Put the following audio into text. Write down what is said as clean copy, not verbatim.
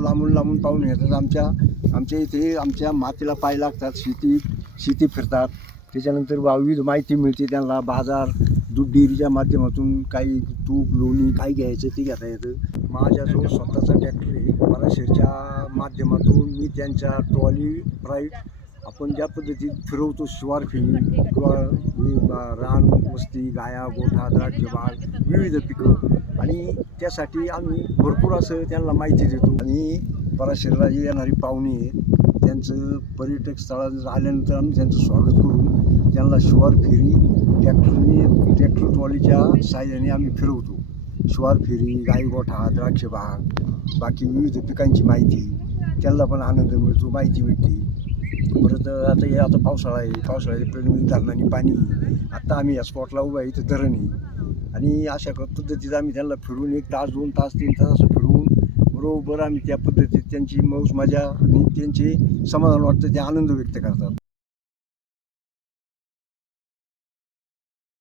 लांबून लांबून पाहुणे येतात. आमच्या इथे आमच्या मातीला पाय लागतात, शेती फिरतात. त्याच्यानंतर विविध माहिती मिळते त्यांना. बाजार, दूध डेअरीच्या माध्यमातून काही तूप, लोणी काय घ्यायचं ते घेता येतं. माझ्याजवळ स्वतःचा ट्रॅक्टर आहे. पराशरच्या माध्यमातून मी त्यांच्या ट्रॉली प्राईड आपण ज्या पद्धतीत फिरवतो, शिवार फिरणी किंवा रान वस्ती, गाया गोठा, द्राक्ष बाग, विविध पिकं, आणि त्यासाठी आम्ही भरपूर असं त्यांना माहिती देतो. आणि पराशरला जे येणारी पाहुणे आहेत त्यांचं पर्यटक स्थळात आल्यानंतर आम्ही त्यांचं स्वागत करून त्यांना शिवार फेरी ट्रॅक्टर ट्रॉलीच्या साहाय्याने आम्ही फिरवतो. शिवार फेरी, गाई गोठा, द्राक्ष बाग, बाकी विविध पिकांची माहिती, त्यांना पण आनंद मिळतो, माहिती भेटते. परत आता पावसाळा आहे, पावसाळ्याच्या धरणाने पाणी, आत्ता आम्ही या स्पॉटला उभा आहे, इथं धरण आहे. आणि अशा पद्धतीत आम्ही त्यांना फिरून 1 तास 2 तास 3 तास असं फिरवून बरोबर आम्ही त्या पद्धतीत त्यांची मौज मजा आणि त्यांचे समाधान वाटतं, ते आनंद व्यक्त करतात.